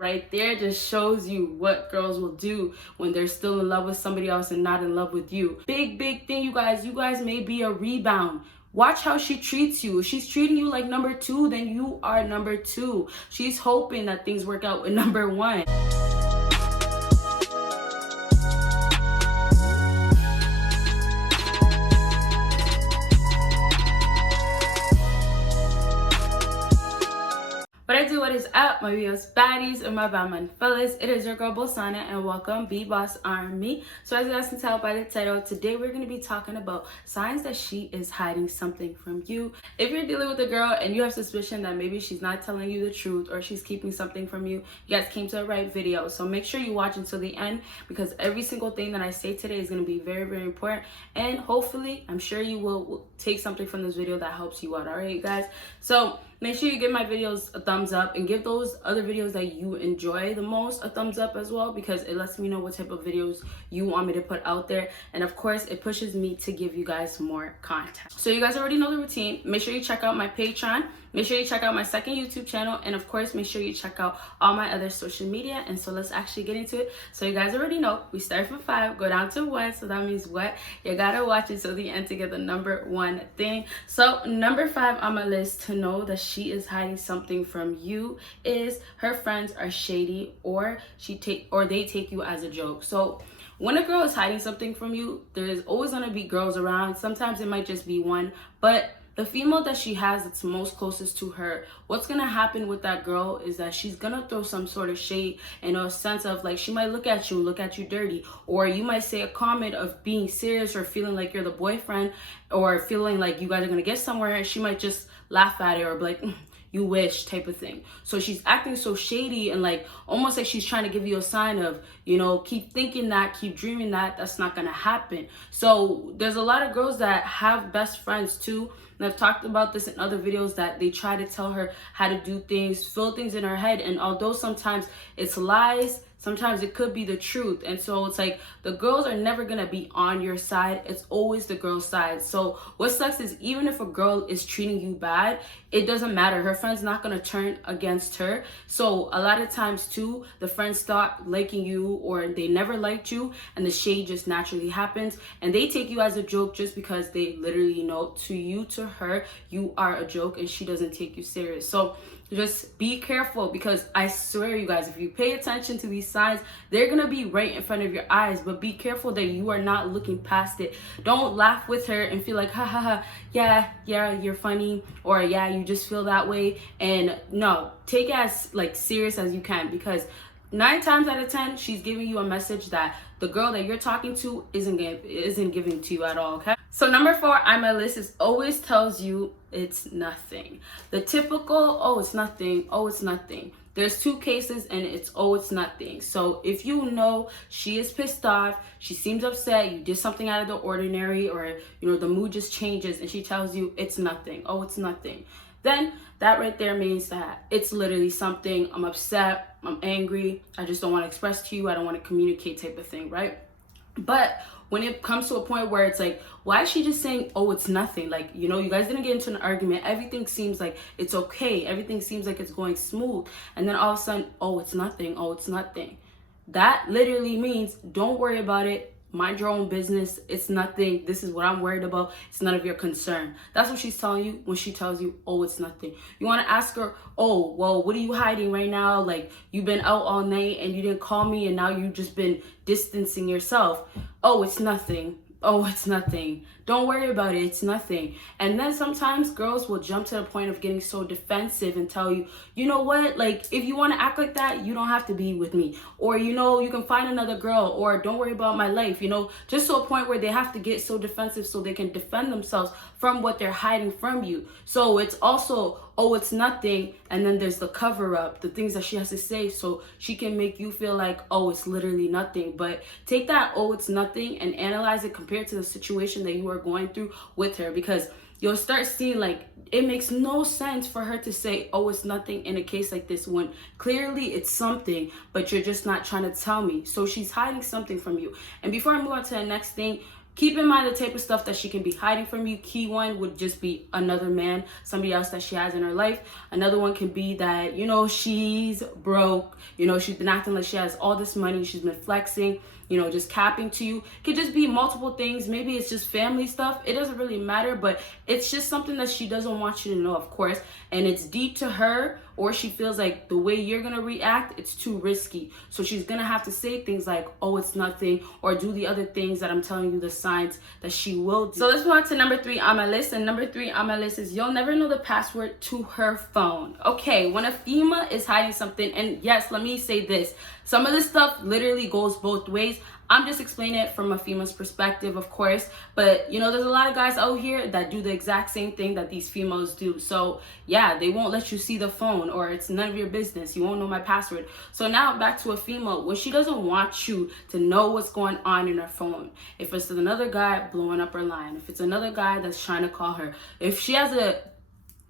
Right there just shows you what girls will do when they're still in love with somebody else and not in love with you. Big thing, you guys. You guys may be a rebound. Watch how she treats you. If she's treating you like number 2, then you are number 2. She's hoping that things work out with number 1. What is up, my BBossBaddies and my bad fellas? It is your girl Bosana and welcome BBossArmy. So as you guys can tell by the title, today we're going to be talking about signs that she is hiding something from you. If you're dealing with a girl and you have suspicion that maybe she's not telling you the truth or she's keeping something from you, you guys came to the right video. So make sure you watch until the end, because every single thing that I say today is going to be very important, and hopefully I'm sure you will take something from this video that helps you out. All right, guys? So make sure you give my videos a thumbs up and give those other videos that you enjoy the most a thumbs up as well, because it lets me know what type of videos you want me to put out there. And of course, it pushes me to give you guys more content. So you guys already know the routine. Make sure you check out my Patreon. Make sure you check out my second YouTube channel. And of course, make sure you check out all my other social media. And so let's actually get into it. So you guys already know, we start from 5, go down to 1. So that means what? You gotta watch it till the end to get the number 1 thing. So number 5 on my list to know that she is hiding something from you is her friends are shady, or they take you as a joke. So when a girl is hiding something from you, there is always gonna be girls around. Sometimes it might just be one, but the female that she has that's most closest to her, what's gonna happen with that girl is that she's gonna throw some sort of shade in a sense of like, she might look at you dirty, or you might say a comment of being serious or feeling like you're the boyfriend, or feeling like you guys are gonna get somewhere, and she might just laugh at it or be like, you wish, type of thing. So she's acting so shady and like almost like she's trying to give you a sign of, you know, keep thinking that, keep dreaming that, that's not gonna happen. So there's a lot of girls that have best friends too, and I've talked about this in other videos, that they try to tell her how to do things, fill things in her head, and although sometimes it's lies, sometimes it could be the truth. And so it's like the girls are never gonna be on your side. It's always the girl's side. So what sucks is, even if a girl is treating you bad, it doesn't matter. Her friend's not gonna turn against her. So a lot of times too, the friends stop liking you, or they never liked you, and the shade just naturally happens, and they take you as a joke just because they literally know to her, you are a joke, and she doesn't take you serious. So just be careful, because I swear, you guys, if you pay attention to these signs, they're gonna be right in front of your eyes, but be careful that you are not looking past it. Don't laugh with her and feel like, ha, yeah, you're funny, or yeah, you just feel that way. And no, take it as like serious as you can, because 9 times out of 10, she's giving you a message that the girl that you're talking to isn't giving to you at all, okay? So number 4 on my list is always tells you it's nothing. The typical, oh, it's nothing, oh, it's nothing. There's 2 cases, and it's, oh, it's nothing. So if you know she is pissed off, she seems upset, you did something out of the ordinary, or, you know, the mood just changes, and she tells you it's nothing, oh, it's nothing, then that right there means that it's literally something. I'm upset, I'm angry, I just don't want to express to you, I don't want to communicate, type of thing, right? But when it comes to a point where it's like, why is she just saying, oh, it's nothing? Like, you know, you guys didn't get into an argument, everything seems like it's okay, everything seems like it's going smooth, and then all of a sudden, oh, it's nothing, oh, it's nothing. That literally means don't worry about it, mind your own business, it's nothing, this is what I'm worried about, it's none of your concern. That's what she's telling you when she tells you, oh, it's nothing. You want to ask her, oh, well, what are you hiding right now? Like, you've been out all night and you didn't call me, and now you've just been distancing yourself. Oh, it's nothing. Oh, it's nothing. Don't worry about it. It's nothing. And then sometimes girls will jump to the point of getting so defensive and tell you, you know what? Like, if you want to act like that, you don't have to be with me. Or, you know, you can find another girl, or don't worry about my life, you know, just to a point where they have to get so defensive so they can defend themselves from what they're hiding from you. So it's also, oh, it's nothing. And then there's the cover up, the things that she has to say so she can make you feel like, oh, it's literally nothing. But take that, oh, it's nothing, and analyze it compared to the situation that you are going through with her, because you'll start seeing like it makes no sense for her to say, oh, it's nothing in a case like this, when clearly it's something, but you're just not trying to tell me. So she's hiding something from you. And before I move on to the next thing, keep in mind the type of stuff that she can be hiding from you. Key one would just be another man, somebody else that she has in her life. Another one can be that, you know, she's broke, you know, she's been acting like she has all this money, she's been flexing, you know, just capping to you. It could just be multiple things. Maybe it's just family stuff. It doesn't really matter, but it's just something that she doesn't want you to know, of course. And it's deep to her, or she feels like the way you're gonna react, it's too risky. So she's gonna have to say things like, oh, it's nothing, or do the other things that I'm telling you, the signs that she will do. So let's move on to number 3 on my list. And number 3 on my list is you'll never know the password to her phone. Okay, when a female is hiding something, and yes, let me say this, some of this stuff literally goes both ways. I'm just explaining it from a female's perspective, of course, but you know, there's a lot of guys out here that do the exact same thing that these females do. So yeah, they won't let you see the phone, or it's none of your business, you won't know my password. So now back to a female, when she doesn't want you to know what's going on in her phone. If it's another guy blowing up her line, if it's another guy that's trying to call her, if she has a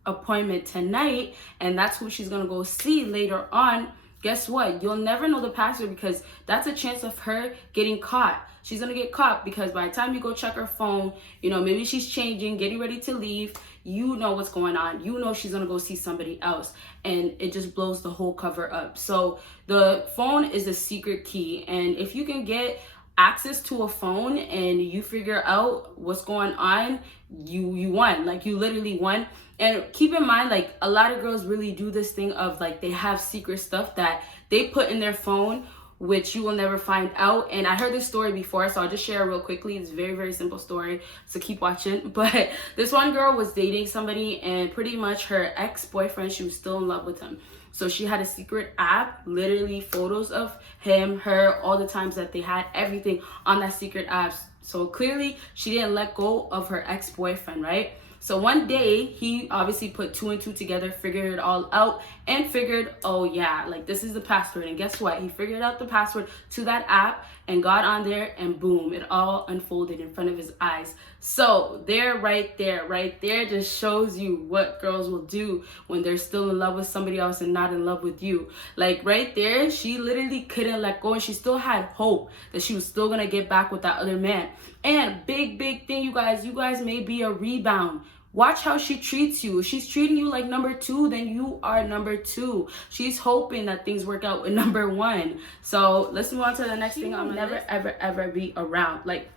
appointment tonight and that's who she's gonna go see later on, guess what? You'll never know the password, because that's a chance of her getting caught. She's gonna get caught because by the time you go check her phone, you know, maybe she's changing, getting ready to leave, you know what's going on. You know she's gonna go see somebody else, and it just blows the whole cover up. So the phone is a secret key, and if you can get access to a phone and you figure out what's going on, you won. Like, you literally won. And keep in mind, like, a lot of girls really do this thing of like, they have secret stuff that they put in their phone, which you will never find out. And I heard this story before, so I'll just share it real quickly. It's a very, very simple story, so keep watching. But this one girl was dating somebody, and pretty much her ex-boyfriend, she was still in love with him. So she had a secret app, literally photos of him, her, all the times that they had, everything on that secret app. So clearly she didn't let go of her ex-boyfriend, right? So one day he obviously put 2 and 2 together, figured it all out, and figured, oh yeah, like, this is the password. And guess what? He figured out the password to that app and got on there, and boom, it all unfolded in front of his eyes. So right there just shows you what girls will do when they're still in love with somebody else and not in love with you. Like, right there, she literally couldn't let go, and she still had hope that she was still gonna get back with that other man. And big thing, you guys may be a rebound. Watch how she treats you. If she's treating you like number 2, then you are number 2. She's hoping that things work out with number 1. So let's move on to the next thing. I'll never, ever be around. Like,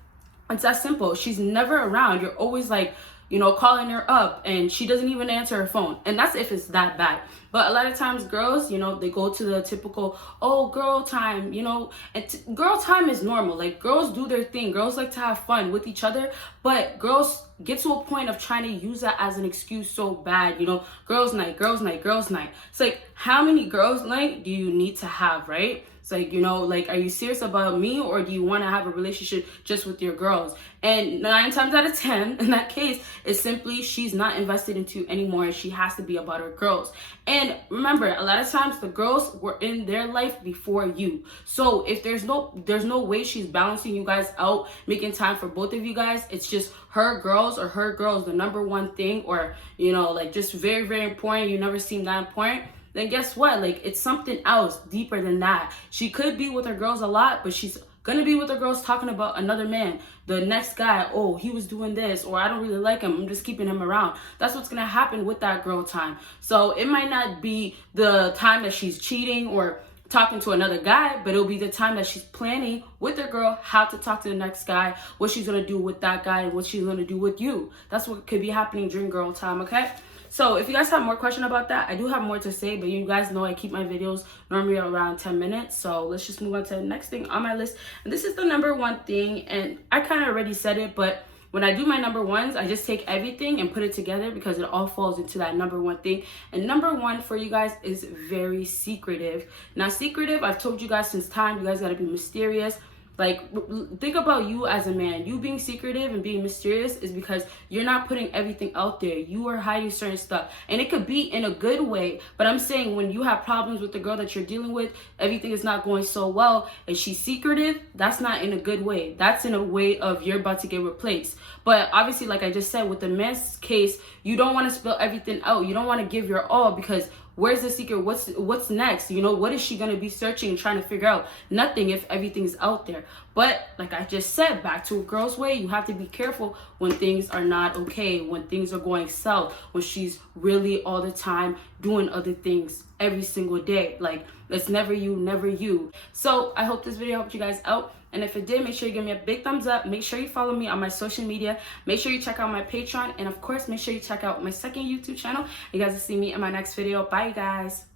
it's that simple. She's never around. You're always like, you know, calling her up, and she doesn't even answer her phone. And that's if it's that bad. But a lot of times girls, you know, they go to the typical, oh, girl time, you know, and girl time is normal. Like, girls do their thing. Girls like to have fun with each other, but girls get to a point of trying to use that as an excuse so bad, you know, girls night. It's like, how many girls night do you need to have, right? It's like, you know, like, are you serious about me, or do you want to have a relationship just with your girls? And 9 times out of 10, in that case, it's simply no not invested into you anymore. She has to be about her girls. And remember, a lot of times the girls were in their life before you. So if there's no way she's balancing you guys out, making time for both of you guys, it's just her girls, or her girls, the number one thing, or, you know, like, just very, very important. You never seem that important. Then guess what? Like, it's something else deeper than that. She could be with her girls a lot, but she's gonna be with her girls talking about another man, the next guy. Oh, he was doing this, or I don't really like him, I'm just keeping him around. That's what's gonna happen with that girl time. So it might not be the time that she's cheating or talking to another guy, but it'll be the time that she's planning with her girl how to talk to the next guy, what she's gonna do with that guy, and what she's gonna do with you. That's what could be happening during girl time, okay? So if you guys have more questions about that, I do have more to say, but you guys know I keep my videos normally around 10 minutes. So let's just move on to the next thing on my list. And this is the number 1 thing, and I kind of already said it, but when I do my number 1s, I just take everything and put it together, because it all falls into that number 1 thing. And number 1 for you guys is very secretive. Now, secretive, I've told you guys since time, you guys got to be mysterious. Like, think about you as a man. You being secretive and being mysterious is because you're not putting everything out there. You are hiding certain stuff. And it could be in a good way, but I'm saying when you have problems with the girl that you're dealing with, everything is not going so well, and she's secretive, that's not in a good way. That's in a way of you're about to get replaced. But obviously, like I just said, with the man's case, you don't want to spill everything out. You don't want to give your all, because Where's the secret? What's next? You know, what is she gonna be searching, trying to figure out? Nothing if everything's out there. But like I just said, back to a girl's way, you have to be careful when things are not okay, when things are going south, when she's really all the time doing other things every single day. Like, it's never you, never you. So I hope this video helped you guys out. And if it did, make sure you give me a big thumbs up. Make sure you follow me on my social media. Make sure you check out my Patreon. And of course, make sure you check out my second YouTube channel. You guys will see me in my next video. Bye, guys.